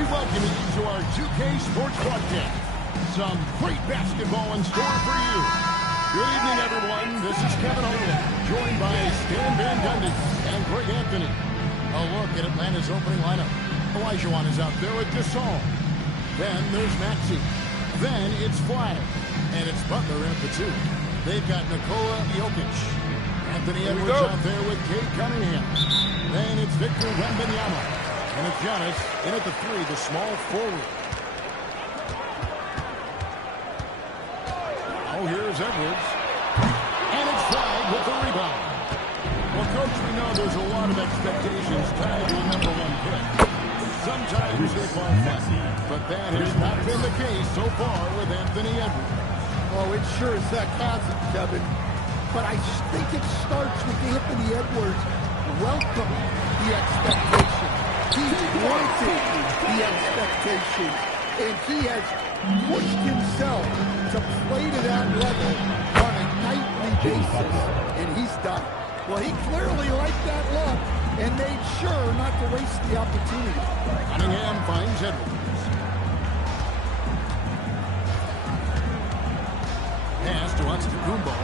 We welcome you to our 2K Sports Podcast. Some great basketball in store for you. Good evening, everyone. This is Kevin Harlan, joined by Stan Van Gundy and Greg Anthony. A look at Atlanta's opening lineup. Olajuwon is out there with Gasol. Then there's Myteam. Then it's Flag. And it's Butler in at the 2. They've got Nikola Jokic. Anthony Edwards out there with Cade Cunningham. Then it's Victor Wembanyama. And it's Giannis in at the 3, the small forward. Now here's Edwards. And it's Flag with the rebound. Well, Coach, we know there's a lot of expectations tied to a #1 pick. Sometimes they fall flat, but that has not been the case so far with Anthony Edwards. Oh, it sure as heck hasn't, Kevin. But I think it starts with Anthony Edwards welcome the expectation. He's wanted the expectation, and he has pushed himself to play to that level on a nightly basis, and he's done it. Well, he clearly liked that look and made sure not to waste the opportunity. Cunningham finds Edwards. Pass to Antetokounmpo.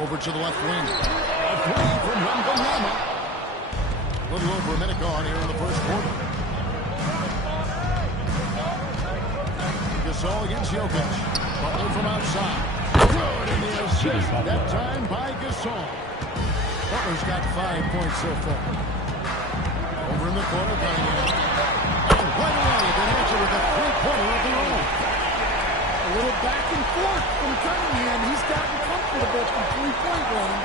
Over to the left wing. A three from Wembanyama. A little over a minute gone here in the first quarter. Gasol against Jokic. Butler from outside. Good in the assist. That time by Gasol. Butler's got 5 points so far. Over in the corner, Cunningham. And right away, they answer with a three-pointer of their own. A little back and forth from Cunningham. He's gotten comfortable from three-point range.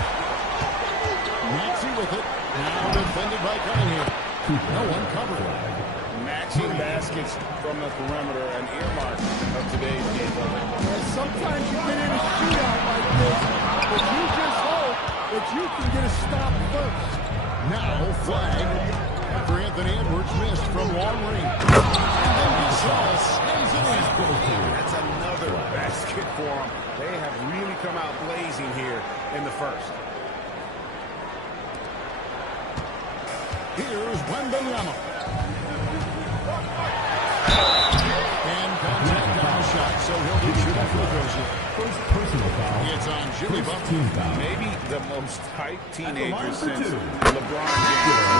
Maxey with it. Now defended by Cunningham. No one covered. Matching baskets from the perimeter, an earmark of today's game. And sometimes you get in a shootout like this, but you just hope that you can get a stop first. Now Flag after Anthony Edwards missed from long range. And then Gasol slams it in. That's another basket for them. They have really come out blazing here in the first. Here's Wembanyama. And contact on the shot, so he'll be shooting free throws here. First personal foul. It's on Jimmy Butler. Maybe the most hyped teenager since LeBron James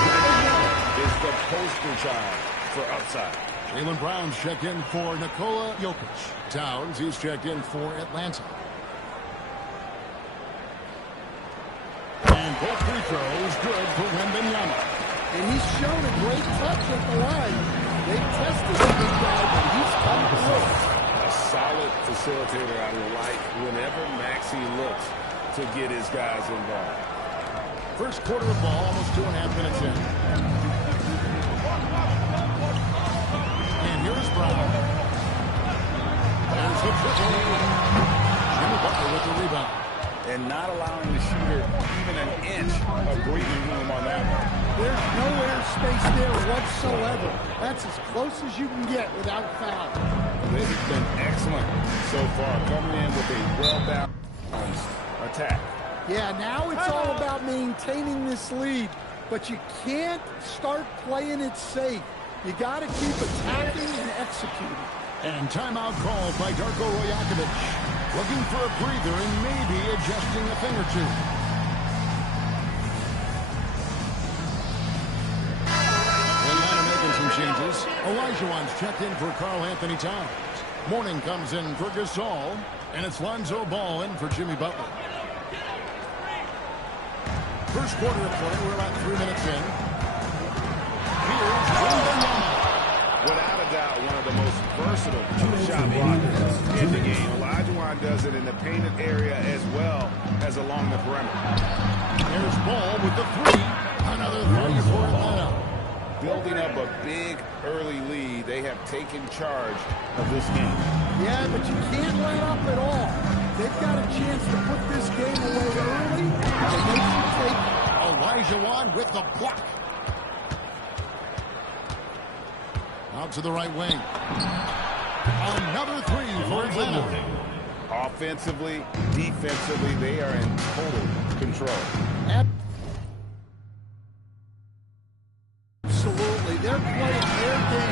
is the poster child for upside. Jaylen Brown's checked in for Nikola Jokic. Towns, he's checked in for Atlanta. And both free throws good for Wembanyama. And he's shown a great touch at the line. They tested the big guy, but he's come through. A solid facilitator. I like whenever Maxey looks to get his guys involved. First quarter of ball, almost 2.5 minutes in. And here's Brown. There's the triple. Jimmy Butler with the rebound. And not allowing the shooter even an inch of breathing room on that one. There's no airspace there whatsoever. That's as close as you can get without foul. They've been excellent so far, coming in with a well-balanced attack. Yeah, now it's all about maintaining this lead, but you can't start playing it safe. You got to keep attacking and executing. And timeout called by Darko Rajakovic. Looking for a breather and maybe adjusting a thing or two. Atlanta making some changes. Olajuwon's checked in for Karl Anthony Towns. Mourning comes in for Gasol. And it's Lonzo Ball in for Jimmy Butler. First quarter of play. We're about 3 minutes in. Here's Wembanyama. Without a doubt, one of the most versatile two-shot blockers in the game. Olajuwon does it in the painted area as well as along the perimeter. There's Ball with the three. Another three for Atlanta. Building up a big early lead, they have taken charge of this game. Yeah, but you can't let up at all. They've got a chance to put this game away early, and they should take it. Olajuwon with the block. Out to the right wing. Another three for Atlanta. Offensively, defensively, they are in total control. Absolutely. They're playing their game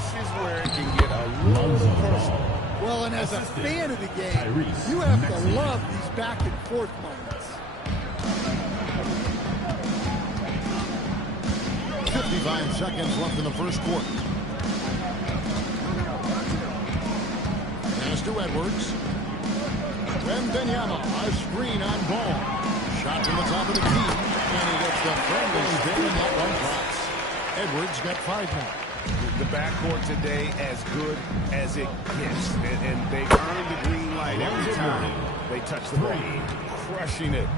this is where it can get a little personal. Well, and as a fan of the game, you have to love these back and forth moments. 55 seconds left in the first quarter. Pass to Edwards. Wembanyama, a screen on ball. Shot from the top of the key, and he gets the friendly spin, and that one drops. Edwards got 5 now. The backcourt today as good as it gets, and they've earned the green light every time they touch the ball. Crushing it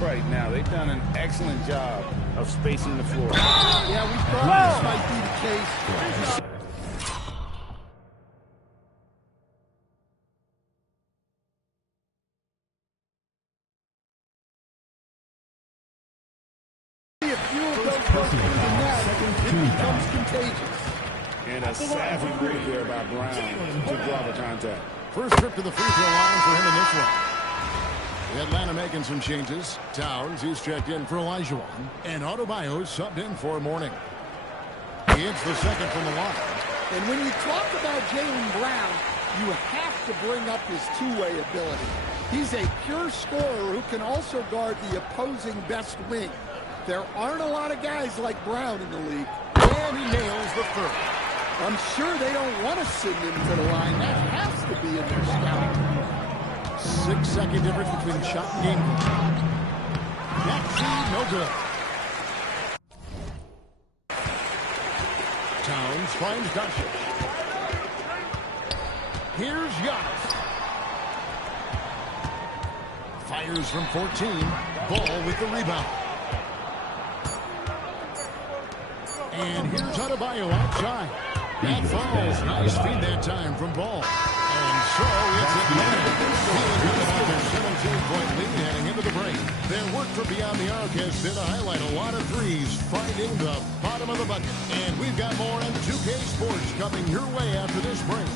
right now. They've done an excellent job of spacing the floor. Yeah, we thought this might be the case. If few of those goes through the net, it becomes contagious. And a savvy move there by Brown to draw the contact. First trip to the free throw line for him in this one. The Atlanta making some changes. Towns, he's checked in for Olajuwon. And Adebayo subbed in for Morning. He hits the second from the line. And when you talk about Jaylen Brown, you have to bring up his two-way ability. He's a pure scorer who can also guard the opposing best wing. There aren't a lot of guys like Brown in the league. And he nails the third. I'm sure they don't want to send him to the line. That has to be in their scout. 6-second difference between shot and game. That feed, no good. Towns finds Doncic. Here's Giannis. Fires from 14. Ball with the rebound. And here's Adebayo outside. That falls. Nice feed that time from Ball. And so it's Atlanta. Feeling good about their 17-point lead heading into the break. Their work from beyond the arc has been to highlight a lot of threes, finding the bottom of the bucket. And we've got more on 2K Sports coming your way after this break.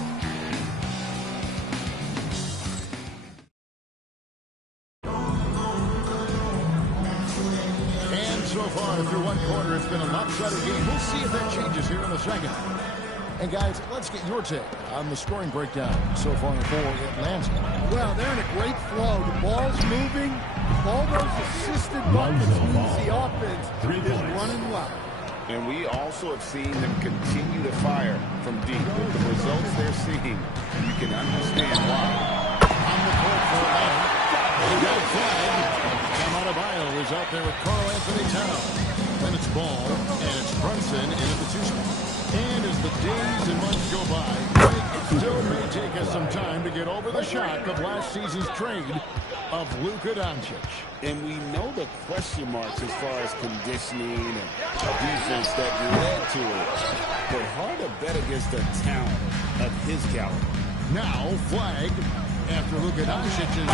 And so far, through one quarter, it's been a lopsided game. We'll see if that changes here in a second. And guys, let's get your take on the scoring breakdown so far for Atlanta. Well, they're in a great flow. The ball's moving. All those assisted buckets means the offense is running well. And we also have seen them continue to fire from deep. With the results they're seeing, you can understand why. On the court for Atlanta. They got a flag. Cam Adebayo is out there with Karl Anthony Towns. Then it's Ball, and it's Brunson in at the 2 spot. And as the days and months go by, it still may take us some time to get over the shock of last season's trade of Luka Doncic. And we know the question marks as far as conditioning and defense that led to it. But hard to bet against a talent of his caliber. Now flagged after Luka Doncic is...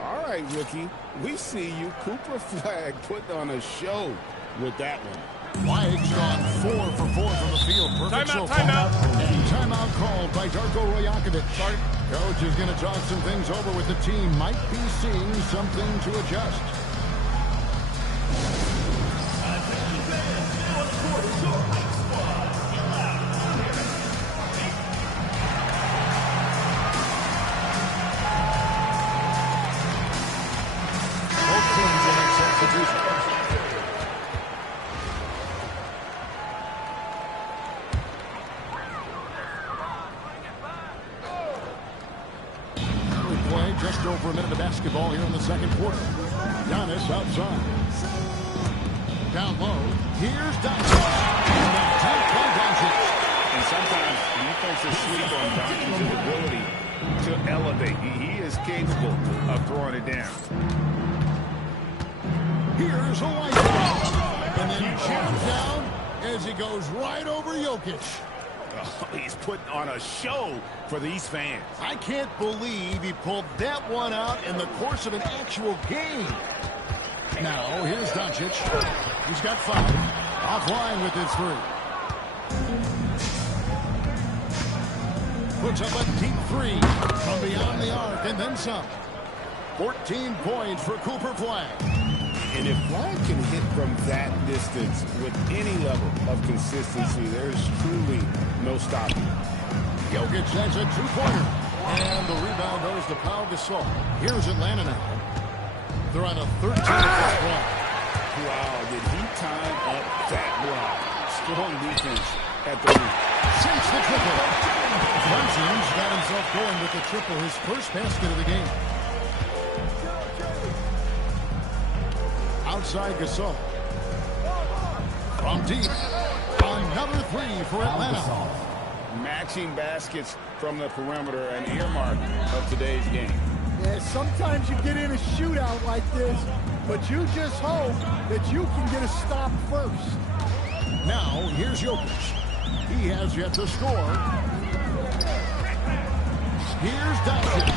All right, rookie. We see you, Cooper Flag, putting on a show with that one. Flag's gone 4 for 4 from the field. Perfect so far. And timeout called by Darko Rajakovic. Coach is going to talk some things over with the team. Might be seeing something to adjust. Both teams will make substitutions. Just over a minute of basketball here in the second quarter. Giannis outside. Down low. Here's Doncic. And the tank by Doncic. And sometimes defenses sleep on Doncic's ability to elevate. He is capable of throwing it down. Here's Olajuwon. And then jams down as he goes right over Jokic. Oh, he's putting on a show for these fans. I can't believe he pulled that one out in the course of an actual game. Now, here's Doncic. He's got 5. Offline with his 3. Puts up a deep 3 from beyond the arc and then some. 14 points for Cooper Flag. And if Bryant can hit from that distance with any level of consistency, there's truly no stopping. Jokic has a two-pointer. And the rebound goes to Pau Gasol. Here's Atlanta now. They're on a 13-point run. Wow, did he time up that block? Strong defense at the rim. Sinks the triple. Brunson's got himself going with the triple, his first basket of the game. Outside Gasol. From deep. Another three for Atlanta. Matching baskets from the perimeter, an earmark of today's game. Yeah, sometimes you get in a shootout like this, but you just hope that you can get a stop first. Now, here's Jokic. He has yet to score. Here's Doncic.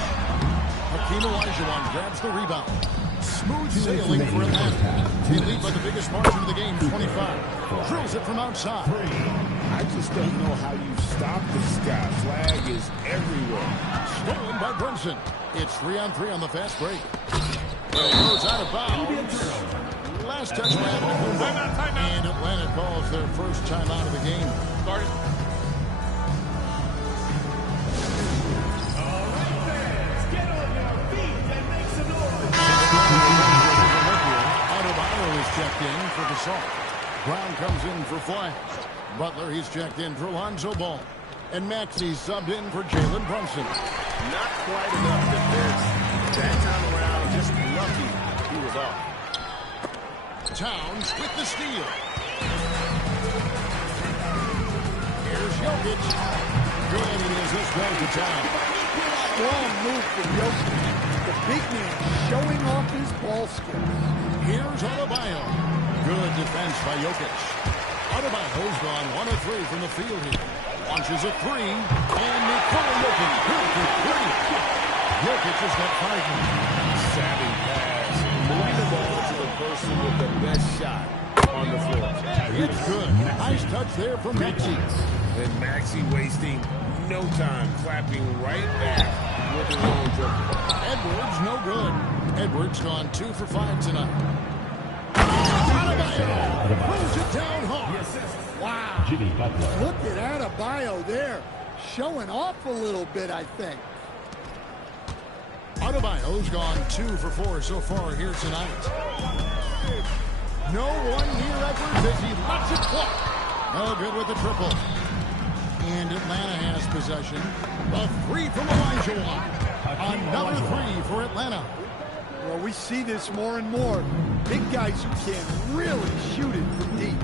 Hakeem Olajuwon grabs the rebound. Smooth sailing for Atlanta. They lead by the biggest margin of the game, 25. Drills it from outside. I just don't know how you stop this guy. Flag is everywhere. Stolen by Brunson. It's 3-on-3 on the fast break. Well, it goes out of bounds. Last touch by Antetokounmpo. And Atlanta calls their first timeout of the game. Started. Checked in for Gasol. Brown comes in for Flash. Butler, he's checked in for Lonzo Ball. And Maxey's subbed in for Jalen Brunson. Not quite enough defense. That time around, just lucky he was off. Towns with the steal. Here's Jokic. Good, it is this way to Towns. Strong move from Jokic. The big man showing off his ball skills. Here's Adebayo. Good defense by Jokic. Adebayo's gone 1 of 3 from the field here. Launches a three. And Nikola Jokic. Good for three. Jokic has got 5 now. Savvy pass. Moving the ball to the person with the best shot on the floor. It's good. Nice touch there from Maxey. And Maxey wasting no time, clapping right back with the long triple. Edwards, no good. Edwards gone 2 for 5 tonight. Adebayo pulls it down hard. Wow. Look at Adebayo there. Showing off a little bit, I think. Adebayo's gone 2 for 4 so far here tonight. No one near Edwards as he lets it fly. No good with the triple. And Atlanta has possession. A 3 from Olajuwon. Another 3 for Atlanta. Well, we see this more and more. Big guys who can really shoot it from deep.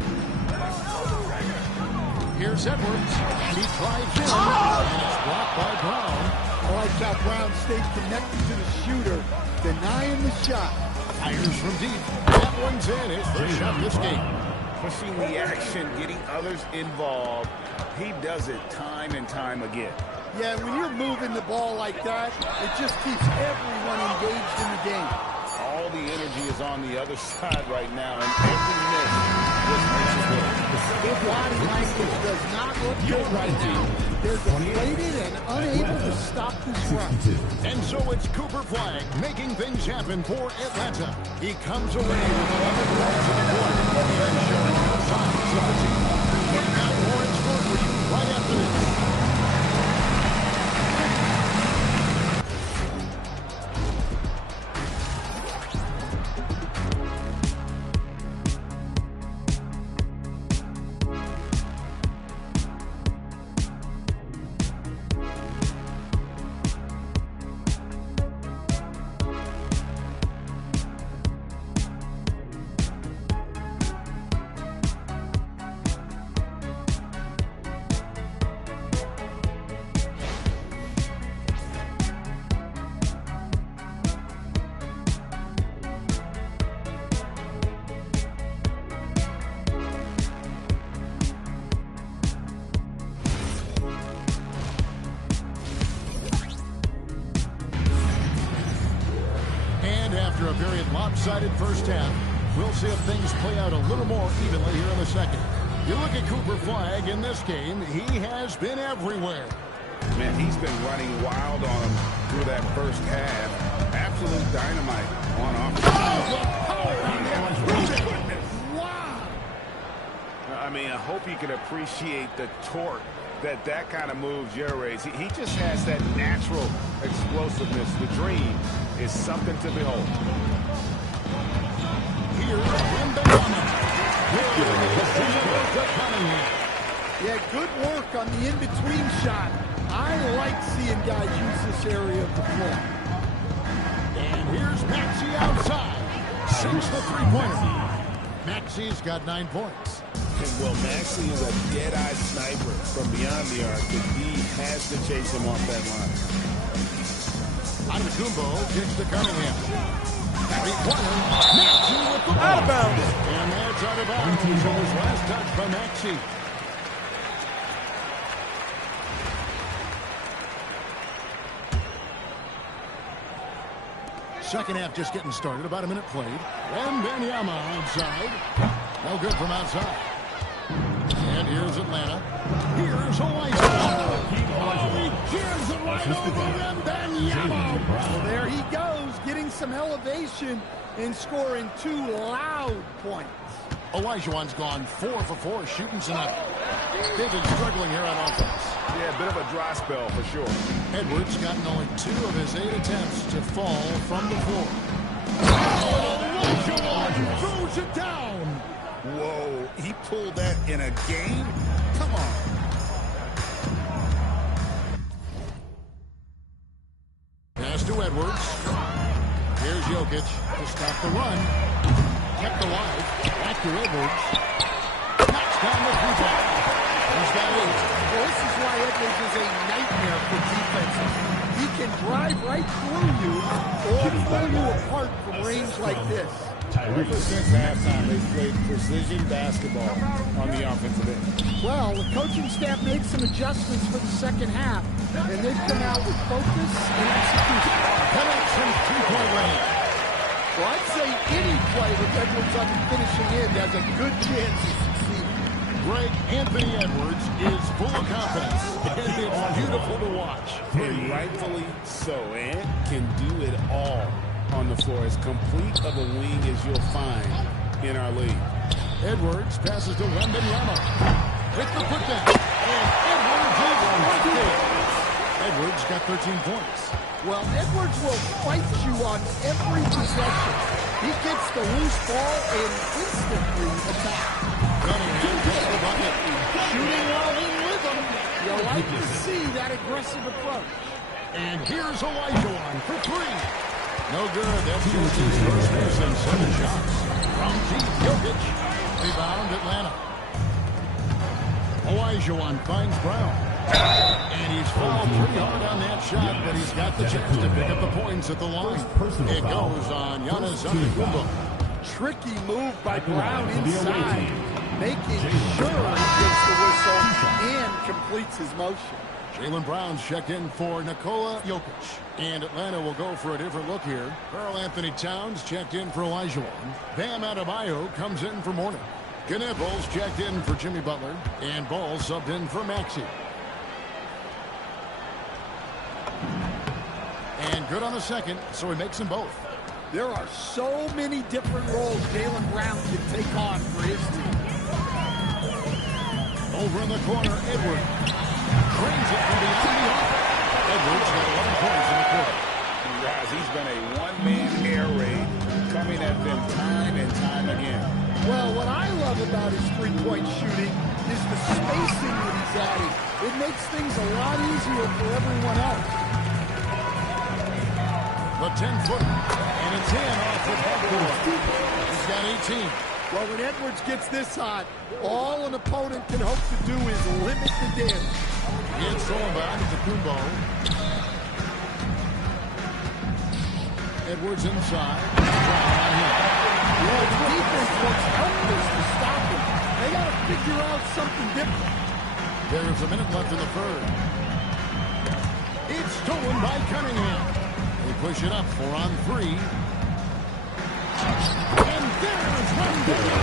Here's Edwards, and he drives in, and it's blocked by Brown. I like how Brown stayed connected to the shooter, denying the shot. Fires from deep. That one's in. His first shot this game. Pushing the action, getting others involved. He does it time and time again. Yeah, when you're moving the ball like that, it just keeps everyone engaged in the game. All the energy is on the other side right now, and every miss just makes it work. Their body language does not look good right now. They're deflated and unable to stop this run. And so it's Cooper Flag making things happen for Atlanta. He comes away with 11 points in the quarter and showing no signs of fatigue. We've got more in store for you right after this. After a very lopsided first half, we'll see if things play out a little more evenly here in the second. You look at Cooper Flag in this game, he has been everywhere. Man, he's been running wild on him through that first half. Absolute dynamite on offense. Wow. I mean, I hope you can appreciate the torque that kind of move generates. He just has that natural explosiveness. The dream is something to behold. Yeah, good work on the in-between shot. I like seeing guys use this area of the floor. And here's Maxey outside. Sinks the three-pointer. Maxey's got 9 points. And well, Maxey is a dead-eye sniper from beyond the arc. The D has to chase him off that line. Antetokounmpo kicks to Cunningham. Three-pointer. Maxey with the ball. Out of bounds. And that's out of bounds. It was last touch by Maxey. Second half just getting started. About a minute played. Wembanyama outside. No good from outside. And here's Atlanta. Here's Olajuwon. He gives it right over Wembanyama. Well, there he goes, getting some elevation and scoring 2 loud points. Olajuwon's gone 4 for 4 shooting tonight. They've been struggling here on offense. Yeah, a bit of a dry spell for sure. Edwards gotten only 2 of his 8 attempts to fall from the floor. Olajuwon throws it down. Whoa, he pulled that in a game? Come on. Pass to Edwards. Here's Jokic to stop the run. Kept alive. Back to Edwards. Knocks down the three-point. He's got 8. Well, this is why Edwards is a nightmare for defenses. He can drive right through you or pull you apart from range like this. Ever since halftime, they've played precision basketball on the offensive end. Well, the coaching staff made some adjustments for the second half, and they've come out with focus and execution. Connects from three-point range. Well, I'd say any play with Edwards on the finishing end has a good chance of succeeding. Greg, Anthony Edwards is full of confidence, and it's beautiful to watch. And rightfully so. Ant can do it all on the floor, as complete of a wing as you'll find in our league. Edwards passes to Wembanyama. With the putdown. And Edwards is right there. Edwards got 13 points. Well, Edwards will fight you on every possession. He gets the loose ball and instantly attacks. Cunningham gets the bucket. Shooting while in rhythm. You like to see that aggressive approach. And here's Olajuwon for 3. No good. That's just his first miss and 7 shots. From deep, Jokic. Rebound, Atlanta. Olajuwon finds Brown. And he's fouled pretty hard on that shot, but he's got the chance to pick up the points at the line. It goes on Giannis Antetokounmpo. Tricky move by Brown inside, making sure he gets the whistle and completes his motion. Jaylen Brown's checked in for Nikola Jokic. And Atlanta will go for a different look here. Karl Anthony Towns checked in for Olajuwon. Bam Adebayo comes in for Mourning. Knupples checked in for Jimmy Butler. And Ball subbed in for Maxey. And good on the second, so he makes them both. There are so many different roles Jaylen Brown can take on for his team. Over in the corner, Edwards. Trains it from beyond the arc. Edwards got 11 points in the quarter. Guys, he's been a one-man air raid, coming at them time and time again. Well, what I love about his three-point shooting is the spacing that he's adding. It makes things a lot easier for everyone else. The 10-footer, and it's in off the backboard. He's got 18. Well, when Edwards gets this hot, all an opponent can hope to do is limit the damage. It's thrown back to Kumbo. Edwards inside. Well, the defense looks helpless to stop him. They got to figure out something different. There's a minute left in the third. It's stolen by Cunningham. They push it up 4-on-3. And there's one down.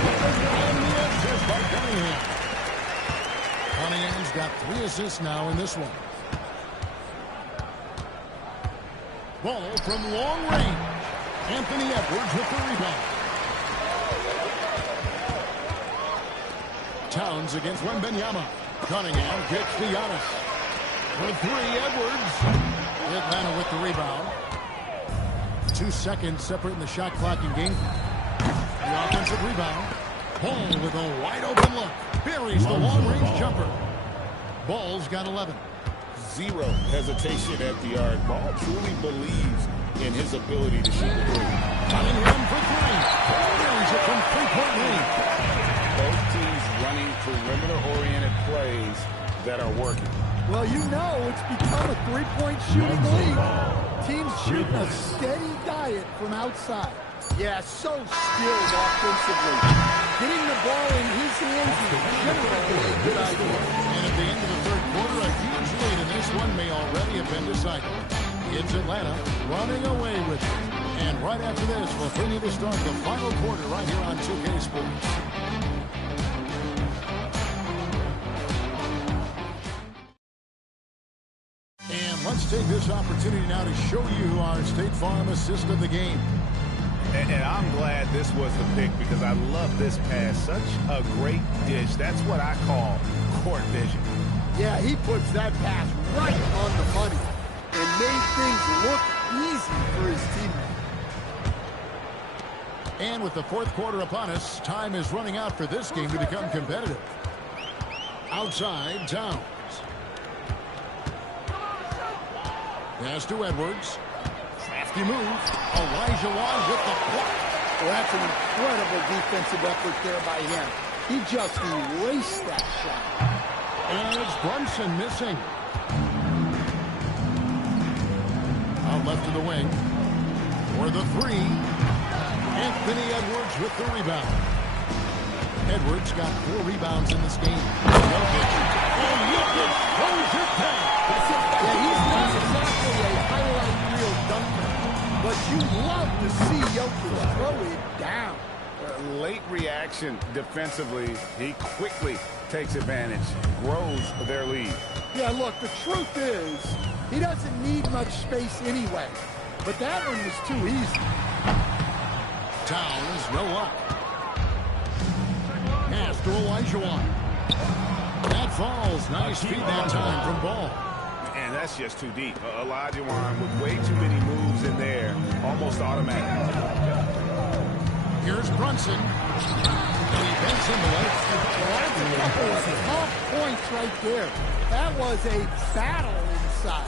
And the assist by Cunningham. Cunningham's got 3 assists now in this one. Ball from long range. Anthony Edwards with the rebound. Towns against Wembanyama. Cunningham gets to Giannis. For three, Edwards. Atlanta with the rebound. 2 seconds separating the shot clock and game. The offensive rebound. Ball with a wide open look. Buries the long-range jumper. Ball's got 11. Zero hesitation at the arc. Ball truly believes in his ability to shoot the three. Cunningham for three. Buries it from three-point range. Both teams running perimeter-oriented plays that are working. Well, you know it's become a three-point shooting league. Teams shooting a steady diet from outside. Yeah, so skilled offensively. Getting the ball in his hands is generally a good idea. And at the end of the third quarter, a huge lead in this one may already have been decided. It's Atlanta running away with it. And right after this, we'll bring you to start the final quarter right here on 2K Sports. And let's take this opportunity now to show you our State Farm assist of the game. And I'm glad this was the pick because I love this pass. Such a great dish. That's what I call court vision. Yeah, he puts that pass right on the money and made things look easy for his teammate. And with the fourth quarter upon us, time is running out for this game to become competitive. Outside, Towns. Pass to Edwards. Crafty move. Elijah Wan with the block. Well, that's an incredible defensive effort there by him. He just erased that shot. And it's Brunson missing. Out left to the wing. For the three. Anthony Edwards with the rebound. Edwards got 4 rebounds in this game. Jokic. And Jokic throws it down. Yeah, he's not exactly a highlight reel dunker, but you love to see Jokic throw it down. Late reaction defensively. He quickly takes advantage, grows their lead. Yeah, look, the truth is, he doesn't need much space anyway, but that one was too easy. Towns, no luck. Pass to Elijah Wan. That falls. Nice feed that time from Ball. And that's just too deep. Elijah Wan with way too many moves in there, almost automatic. Here's Brunson. And he bends into it. Well, that's a couple of tough points right there. That was a battle inside.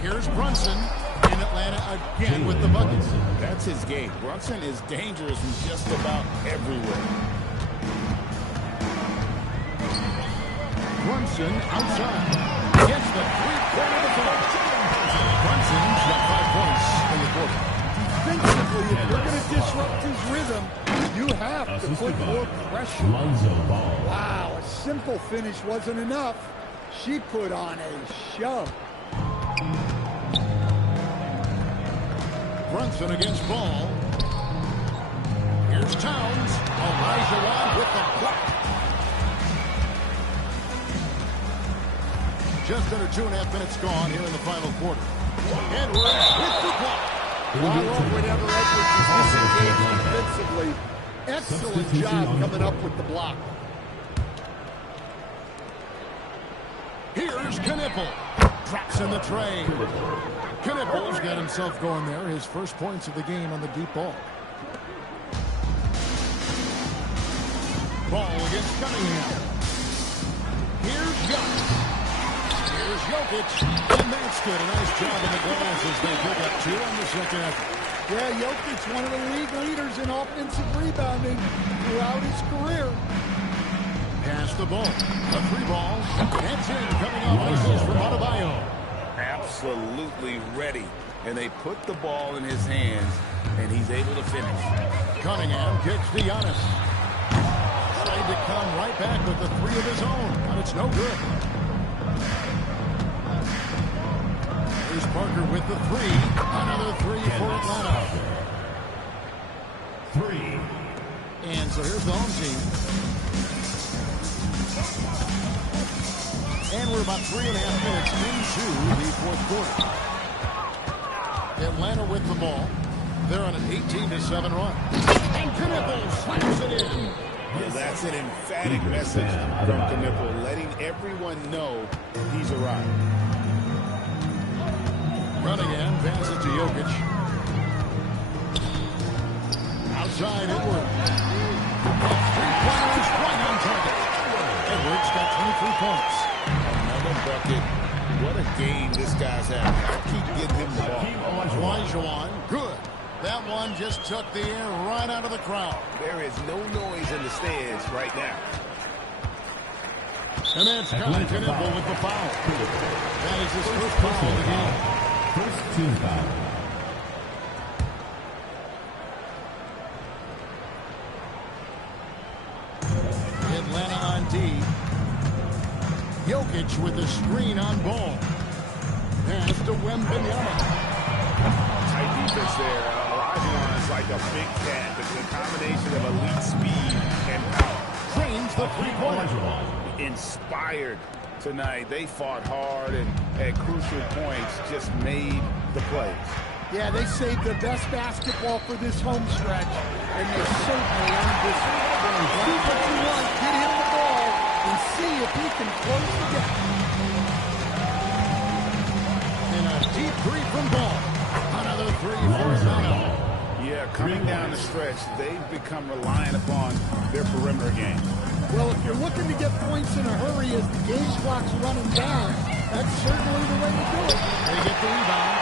Here's Brunson. And Atlanta again with the buckets. That's his game. Brunson is dangerous from just about everywhere. Brunson outside. Gets the three-pointer defense. Brunson's got 5 points in the quarter. Defensively, if you're going to disrupt his rhythm, you have to put more pressure. Wow, a simple finish wasn't enough. She put on a show. Brunson against Ball. Here's Towns. Elijah Wan with the block. Just under 2.5 minutes gone here in the final quarter. Edwards with the block. I love whenever Edwards is disengaged defensively. Excellent job coming up with the block. Here's Knipple. Drops in the tray. Knipple's got himself going there. His first points of the game on the deep ball. Ball against Cunningham. Here's Giannis. Here's Jokic. And that's good. A nice job in the glass as they pick up 2 on the second effort. Yeah, Jokic, one of the league leaders in offensive rebounding throughout his career. Pass the ball. A free ball. That's in. Coming off an assist from Adebayo. Absolutely ready. And they put the ball in his hands, and he's able to finish. Cunningham kicks to Giannis. Trying to come right back with the 3 of his own, but it's no good. Here's Parker with the 3. Another 3 for Atlanta. 3. And so here's the home team. And we're about 3.5 minutes into the fourth quarter. Atlanta with the ball. They're on an 18-7 run. And Knipple slams it in. Well, that's an emphatic message from Knipple, letting everyone know he's arrived. Running in, pass it to Jokic. Outside Edwards. Three-pointers right on target. Edwards got 23 points. Another bucket. What a game this guy's having. Keep getting him the ball. Olajuwon, good. That one just took the air right out of the crowd. There is no noise in the stands right now. And that's Knipple with the foul. That is his first foul of the game. First team foul. Atlanta on D. Jokic with the screen on ball. Pass to Wembanyama. Tight defense there. Olajuwon is like a big cat. The combination of elite speed and power. Trains the three-pointer. Inspired tonight. They fought hard and at crucial points just made the plays. Yeah, they saved the best basketball for this home stretch, and they certainly earned this one. Do what you want, get him the ball, and see if he can close the gap. And a deep three from Ball. Another three for Atlanta. Yeah, coming down the stretch, they've become reliant upon their perimeter game. Well, if you're looking to get points in a hurry as the game clock's running down, that's certainly the way to do it. They get the rebound.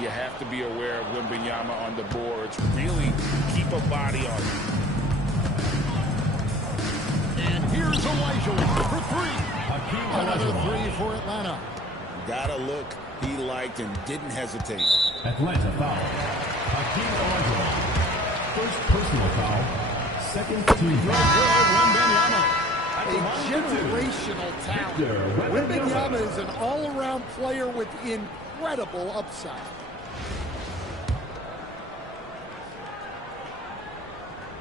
You have to be aware of Wembanyama on the boards. Really keep a body on him. And here's Olajuwon for three. Another three for Atlanta. Got a look he liked and didn't hesitate. Atlanta foul. Hakeem Olajuwon. First personal foul. Second team foul. A generational talent. Wembanyama is an all-around player with incredible upside.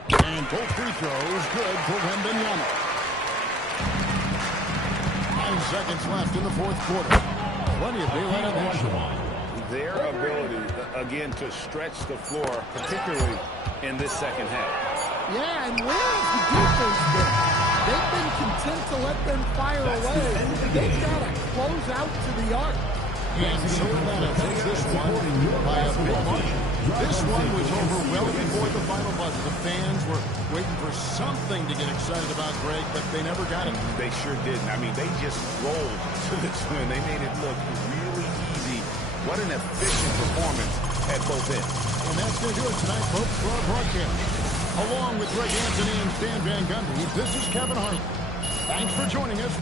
And both free throws good for Wembanyama. 9 seconds left in the fourth quarter. Plenty of daylight on that. Their ability, again, to stretch the floor, particularly in this second half. Yeah, and where's the defense been? They've been content to let them fire away. They've got to close out to the arc. And so Atlanta takes this one by a big margin. This one was over well before the final buzzer. The fans were waiting for something to get excited about, Greg, but they never got it. They sure didn't. I mean, they just rolled to this win. They made it look really easy. What an efficient performance at both ends. And that's going to do it tonight, folks, for our broadcast. Along with Greg Anthony and Stan Van Gundy, this is Kevin Harlan. Thanks for joining us.